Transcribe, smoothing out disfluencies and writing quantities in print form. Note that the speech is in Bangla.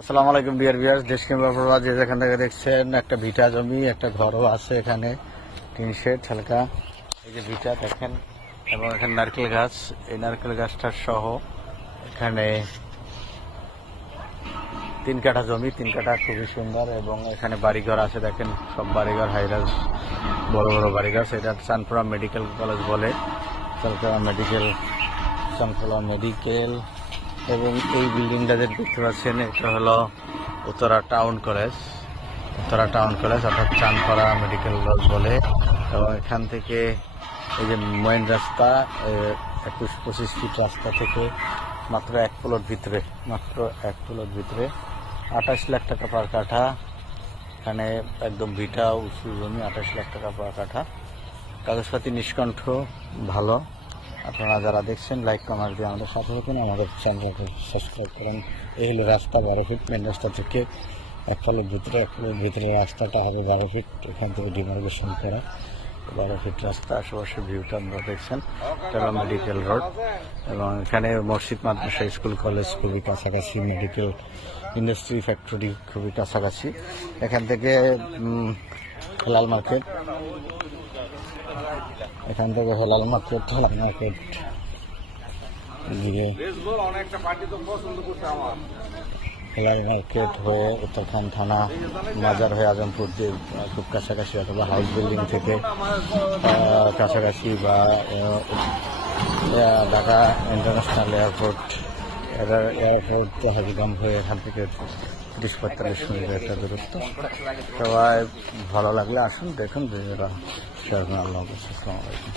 আসসালামু আলাইকুম ডিয়ার ভিউয়ার্স, দেশ কিংবা প্রবাস যে যেখান থেকে দেখছেন, একটা ভিটা জমি, একটা ঘরও আছে এখানে, টিন শেড হালকা। এই যে ভিটা দেখেন, এবং এখানে নারকেল গাছ, এই নারকেল গাছটার সহ এখানে 3 কাঠা জমি, 3 কাঠা, খুবই সুন্দর। এবং এখানে বাড়িঘর আছে দেখেন, সব বাড়িঘর হাইরাজ, বড় বড় বাড়িঘর। এটা চানপুরা মেডিকেল কলেজ বলে, চানপুরা মেডিকেল। এবং এই বিল্ডিংটা যে দেখতে পাচ্ছেন, এটা হলো উত্তরা টাউন কলেজ, অর্থাৎ চানপাড়া মেডিকেল কলেজ বলে। এবং এখান থেকে এই যে মেইন রাস্তা, 21-25 ফিট রাস্তা থেকে মাত্র 1 প্লট ভিতরে 28 লাখ টাকা পার কাঠা। এখানে একদম ভিটা উঁচু জমি, 28 লাখ টাকা পার কাঠা। কাগজপাতি নিষ্কণ্ঠ ভালো। আপনারা যারা দেখছেন, লাইক কমেন্ট দিয়ে আমাদের সাথে থাকুন, আমাদের চ্যানেলকে সাবস্ক্রাইব করুন। এই হলো রাস্তা 12 ফিট, মেন রাস্তা থেকে 1 প্লট ভিতরে রাস্তাটা হবে 12 ফিট। এখান থেকে ডিমার্কেশন করা 12 ফিট রাস্তা। আশেপাশে ভিউটা আপনারা দেখছেন, এটা মেডিকেল রোড। এবং এখানে মসজিদ, মাদ্রাসা, স্কুল, কলেজ খুবই কাছাকাছি, মেডিকেল, ইন্ডাস্ট্রি, ফ্যাক্টরি খুবই কাছাকাছি। এখান থেকে হেলাল মার্কেট, গিয়ে হেলাল মার্কেট হয়ে উত্তরখান থানা, মাজার হয়ে আজমপুর দিয়ে খুব কাছাকাছি, অথবা হাউস বিল্ডিং থেকে কাছাকাছি, বা ঢাকা ইন্টারন্যাশনাল এয়ারপোর্ট হাজিগঞ্জ হয়ে এখান থেকে 30-45 মিনিটের একটা দূরত্ব। সবাই ভালো লাগলে আসুন, দেখুন ভিডিওটা শেয়ার করুন। আল্লাহ হাফেজ, আসসালামু আলাইকুম।